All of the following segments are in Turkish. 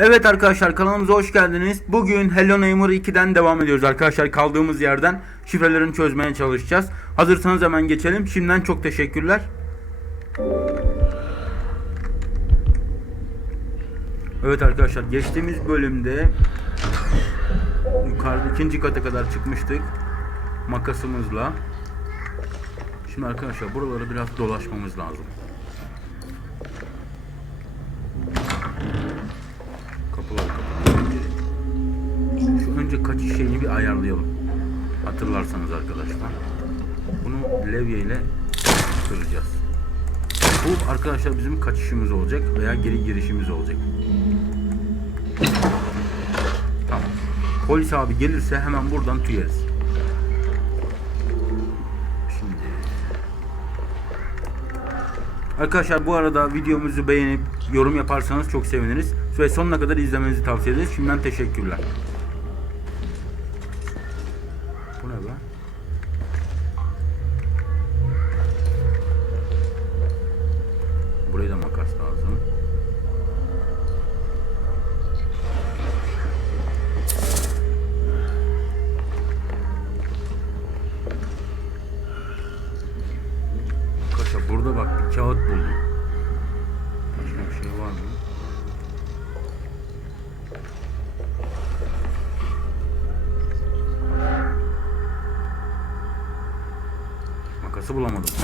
Evet arkadaşlar kanalımıza hoş geldiniz. Bugün Hello Neighbor 2'den devam ediyoruz arkadaşlar. Kaldığımız yerden şifrelerini çözmeye çalışacağız. Hazırsanız hemen geçelim. Şimdiden çok teşekkürler. Evet arkadaşlar geçtiğimiz bölümde yukarıda ikinci kata kadar çıkmıştık makasımızla. Şimdi arkadaşlar buraları biraz dolaşmamız lazım. Önce kaçış şeyini bir ayarlayalım. Hatırlarsanız arkadaşlar. Bunu levye ile kıracağız. Bu arkadaşlar bizim kaçışımız olacak veya geri girişimiz olacak. Tamam. Polis abi gelirse hemen buradan tüyeriz. Şimdi Arkadaşlar bu arada videomuzu beğenip yorum yaparsanız çok seviniriz. Ve sonuna kadar izlemenizi tavsiye ederiz. Şimdiden teşekkürler. Buraya da makas lazım. Arkadaşlar burada bak bir kağıt buldum. Başka bir şey var mı? Makası bulamadım.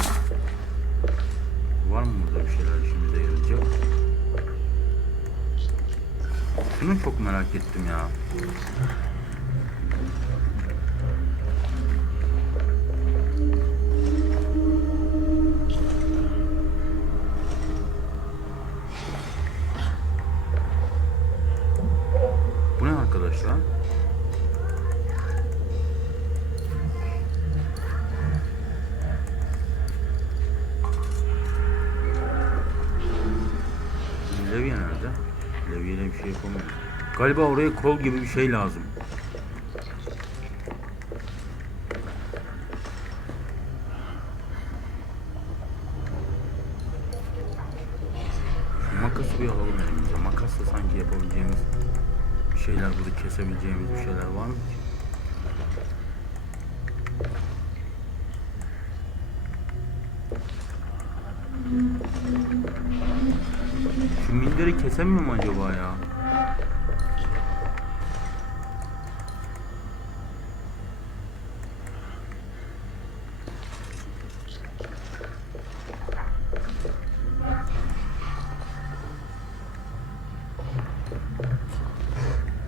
Şunu çok merak ettim ya. Bir şey yapamıyorum. Galiba oraya kol gibi bir şey lazım. Şu makası bir alalım elimize. Makasla sanki yapabileceğimiz bir şeyler burada kesebileceğimiz bir şeyler var mı ki? Şu minderi kesemiyor mu acaba ya?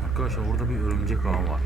Arkadaşlar orada bir örümcek ağı var.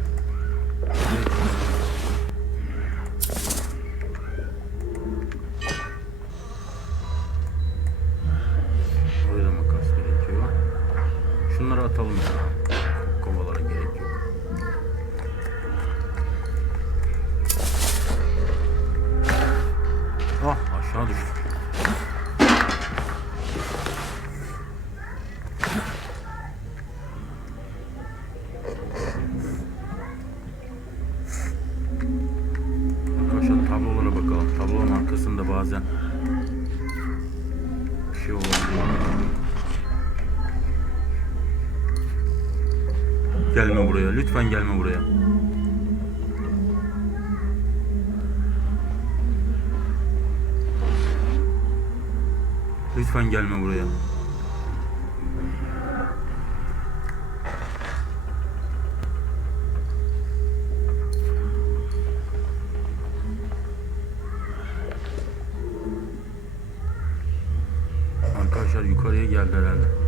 Gelme buraya. Lütfen gelme buraya. Lütfen gelme buraya. Arkadaşlar yukarıya geldi herhalde.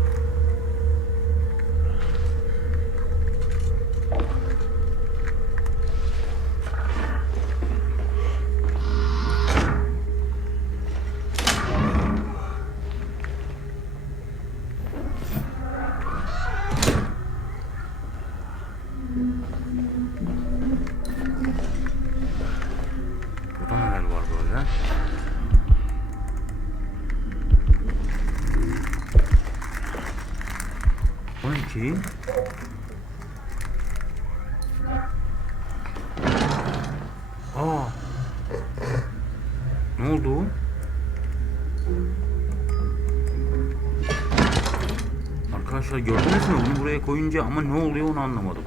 2. Aa. Ne oldu? Arkadaşlar gördünüz mü? Bunu buraya koyunca ama ne oluyor onu anlamadım.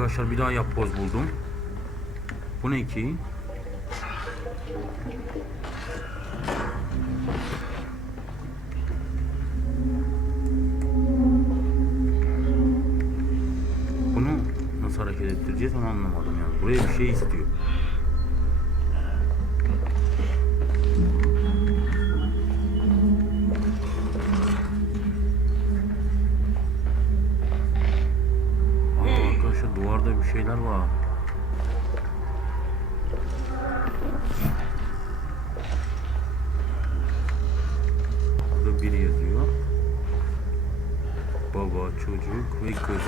Arkadaşlar bir daha yapboz buldum. Bu ne ki? Bunu nasıl hareket ettireceğiz onu anlamadım yani. Buraya bir şey istiyor. Şeyler. Burada biri yazıyor. Baba, çocuk ve kız.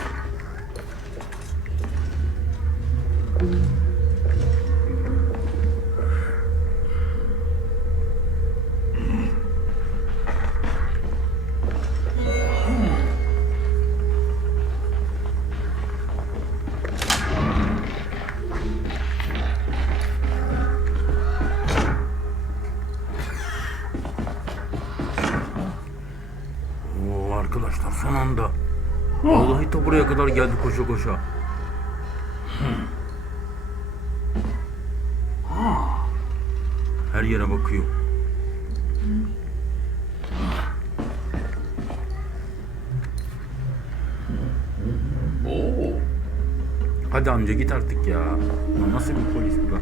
Vallahi ta buraya kadar geldi koşa koşa. Her yere bakıyor. Hadi amca git artık ya. Nasıl bir polis bu? lan?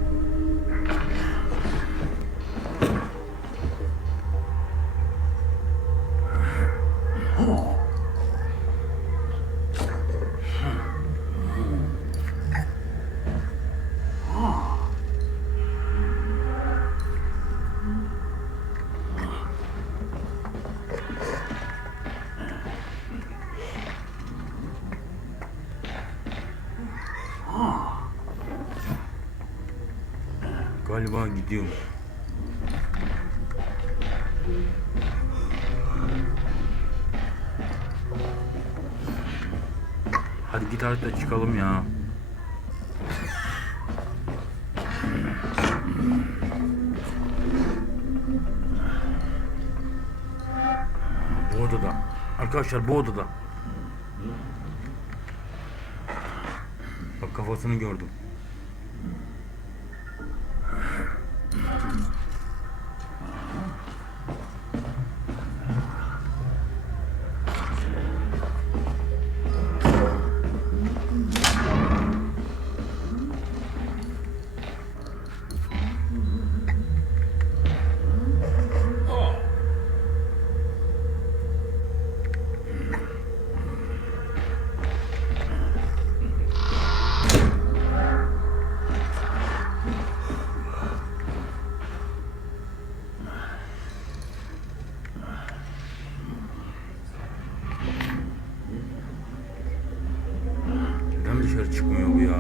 Galiba gidiyor. Hadi git artık çıkalım ya. Bu odada. Arkadaşlar bu odada. Bak kafasını gördüm. Neden dışarı çıkmıyor bu ya?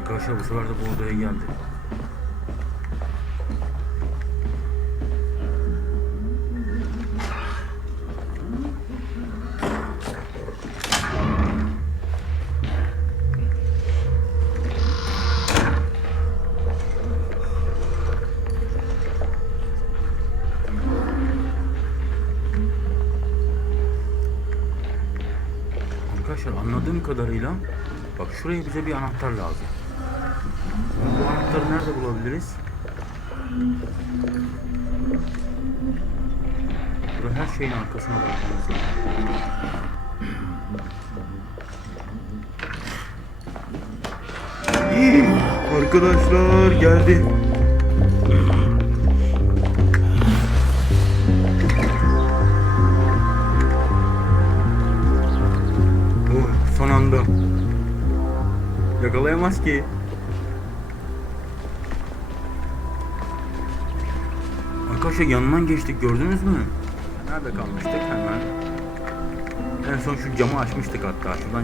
Arkadaşlar bu sefer de bu odaya geldi. Kadarıyla bak şuraya bize bir anahtar lazım. Bu anahtarı nerede bulabiliriz? Burada her şeyin arkasına bakmamız. Arkadaşlar geldi. Yakalayamaz ki. kaşa yanından geçtik gördünüz mü? Nerede kalmıştık hemen? En son şu camı açmıştık hatta. Şuradan